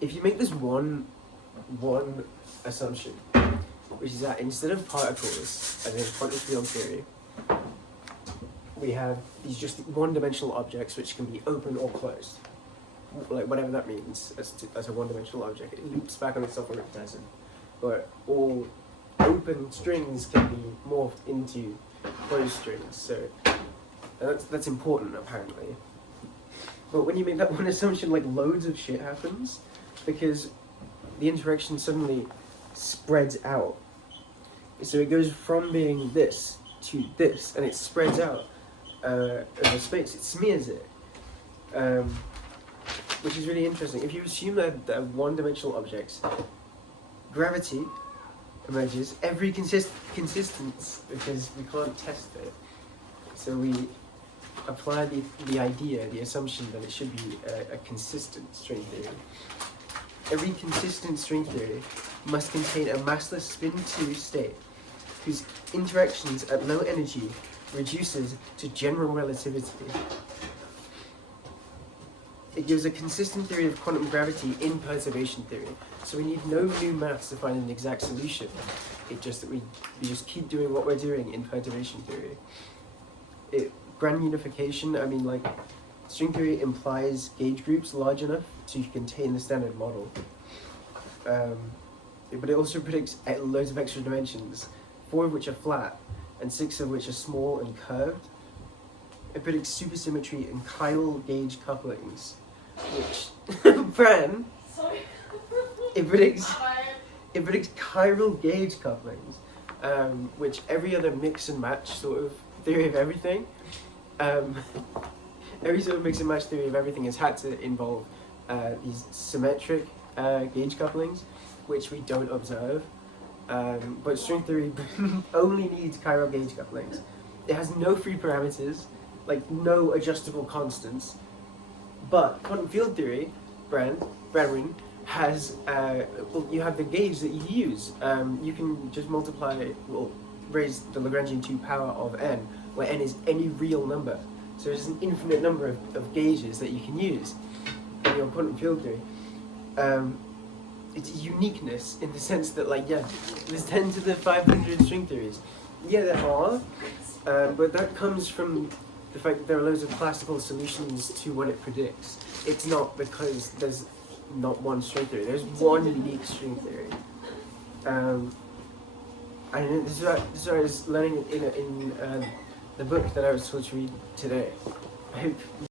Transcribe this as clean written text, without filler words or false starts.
if you make this one assumption, which is that instead of particles, as in quantum field theory, we have these just one-dimensional objects which can be open or closed, like whatever that means as a one-dimensional object. It loops back on itself when it doesn't. But all open strings can be morphed into closed strings, so that's important apparently. But when you make that one assumption, like loads of shit happens, because the interaction suddenly spreads out. So it goes from being this to this, and it spreads out over space. It smears it, which is really interesting. If you assume that one-dimensional objects, gravity emerges every consistence, because we can't test it. So we apply the assumption that it should be a consistent string theory. Every consistent string theory must contain a massless spin 2 state whose interactions at low energy reduces to general relativity. It gives a consistent theory of quantum gravity in perturbation theory. So we need no new maths to find an exact solution. It's just that we just keep doing what we're doing in perturbation theory. Grand unification, I mean, like, string theory implies gauge groups large enough to contain the standard model. But it also predicts loads of extra dimensions, 4 of which are flat, and 6 of which are small and curved. It predicts supersymmetry and chiral gauge couplings, which, Bran, Sorry. it predicts chiral gauge couplings, which every other mix and match sort of theory of everything, every sort of mix and match theory of everything has had to involve these symmetric gauge couplings, which we don't observe. But string theory only needs chiral gauge couplings. It has no free parameters, like no adjustable constants. But quantum field theory, Bran, has, well, you have the gauge that you use. You can just raise the Lagrangian 2 power of n, where n is any real number. So there's an infinite number of gauges that you can use in your quantum field theory. It's uniqueness in the sense that, like, yeah, there's 10 to the 500 string theories. Yeah, there are, but that comes from the fact that there are loads of classical solutions to what it predicts. It's not because there's not one string theory. There's one unique string theory. And this is what I was learning in the book that I was supposed to read today. I hope